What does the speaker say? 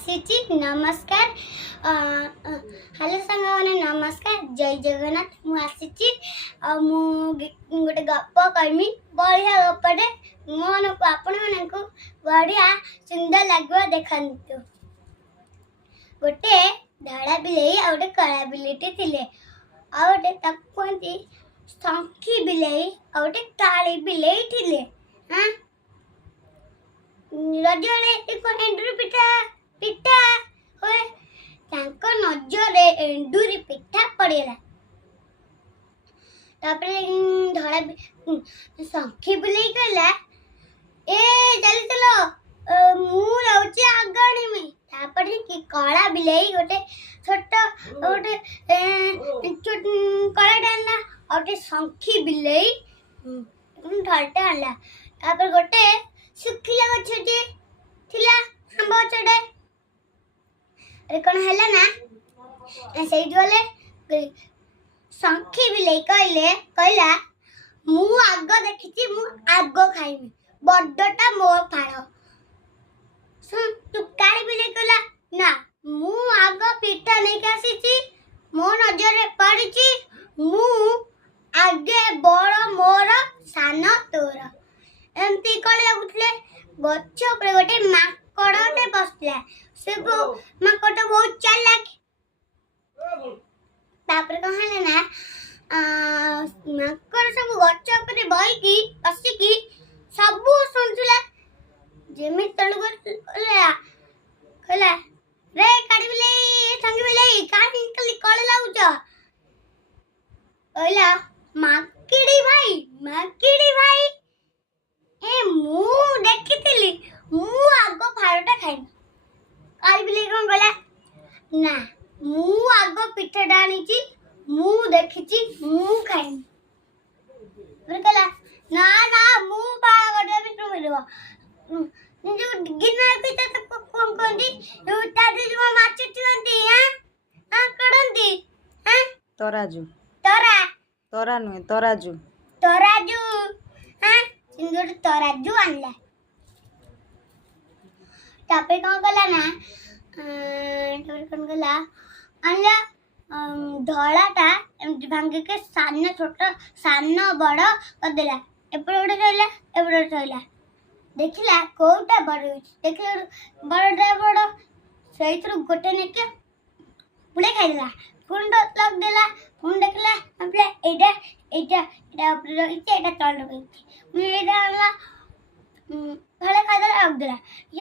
आसीची नमस्कार हेलो सांग मैंने नमस्कार जय जगन्नाथ मु आसीची मु गोटे गप करमी बढ़िया गपटे मन को आपण मानक बढ़िया सुंदर लगवा देखंतु। गोटे धड़ा बिलेई आ गोटे कला बिलेटी थिले आ गोटे कहती संखी बिलेई आ गोटे काली बिलेई थिले। हां रजने एक एंडुरी पिठा पिठा होए तांको नजरे एंडुरी पिठा पड़ेला। तापरे धड़ा संखी बिलेई कहला ए चली चलो मु रहउची आगणी में। तापरे की कला बिलेई गोटे छोट गोटे कला डालना और गोटे संखी बिलेई ढलटा आला। तापर गोटे सुखिला गछटे थिला आंब गछटे अरे कोन हैला ना सेई गले संखी बिलेई कहला मु आग देखिची मु आग खाइमी बड्डटा मो फाड़। सुन तू काली बिलेई कहला ना मु आग पिठा नहीं आसीची मो नजर पड़ीची मु आगे बड़ मोर सान तोर एमती कले उठले गच्छ ऊपर गोटे माकड़टे बसला से माकड़ बहुत चालाक। तापर कहले ना माकड़ सब गच्छ ऊपर बइकी बसिकी सब सुनथुला जेमि तळु गला कहला रे काडी बिले संगी बिले काडी कली कले लाउछ कहला माकिड़ी भाई ए मु देखिथिली मु आगो फाड़टा खाइम। काली बिले कोन गला ना मु आगो पिठाटा आनीची मु देखिची मु खाइम। फिर कहला ना ना मु फाड़ गडे पिठू मिलबो जो गिना पिठा तो कोन कोंदी तादे जो माछ चुंती हां करंती हां तराजू तोरा नुहे तराजू हां सिंगड़ तराजू आनला। तापे कौन गला ना तापे कौन गला आनला धड़ाटा एमती भांगे के सान छोट सान बड़ कर देला एपड़े रहला देखिला कोटा बड़ देखिला बड़ सहित गोटे नेके पुले खाइ देला पुंड लग देला पुंड देखला अपने एटा ऊपर रहिছে এটা তল রইছে মেয়েটা আলা ভালো খাবার আগ দিলা